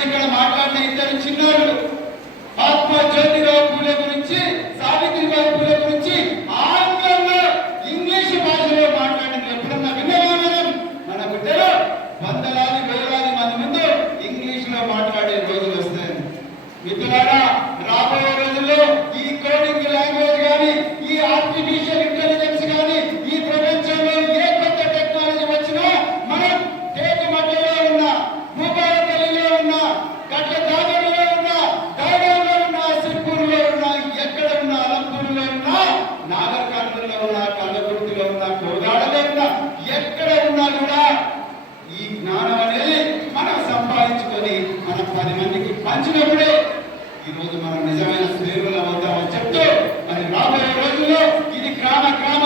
రోజు ఇక్కడ మాట్లాడిన ఇద్దరు చిన్నారులు మహాత్మా జ్యోతిరావు పూలే గురించి, సావిత్రిబాయి పూలే గురించి ఆంగ్లంలో ఇంగ్లీషు భాషలో మాట్లాడిన ఎప్పుడన్నా విన్నామా మనం? మన బిడ్డలు వందలాది వేలాది మంది ముందు ఇంగ్లీషులో మాట్లాడే రోజులు వస్తాయి. మిత్రులారా, రాబోయే రోజుల్లో ఈ కోడింగ్ లాంగ్వేజ్ కానీ, ఈ ఆర్టిఫిషియల్ ఇంటెలిజెన్స్ కానీ, ఈ ప్రపంచంలో ఏ కొత్త టెక్నాలజీ వచ్చినా మనం టేకు మధ్యలో ఉన్న, భూపాలపల్లిలో ఉన్న, గట్ల దాగడిలో ఉన్న, దైవంలో ఉన్న, సిర్పూర్లో ఉన్న, ఎక్కడ ఉన్న, అలంపూర్లో ఉన్న, నాగర్కర్నూలులో ఉన్న, కల్లకుర్తిలో ఉన్న, కోదాడలో ఉన్న, ఎక్కడ ఉన్నా కూడా ఈ జ్ఞానం అనేది మనం సంపాదించుకొని మనం 10 మందికి పంచినప్పుడే ఈ రోజు మనం నిజమైన శ్రేణులు అవుతామని చెప్తూ మరి రాబోయే రోజుల్లో ఇది గ్రామ గ్రామ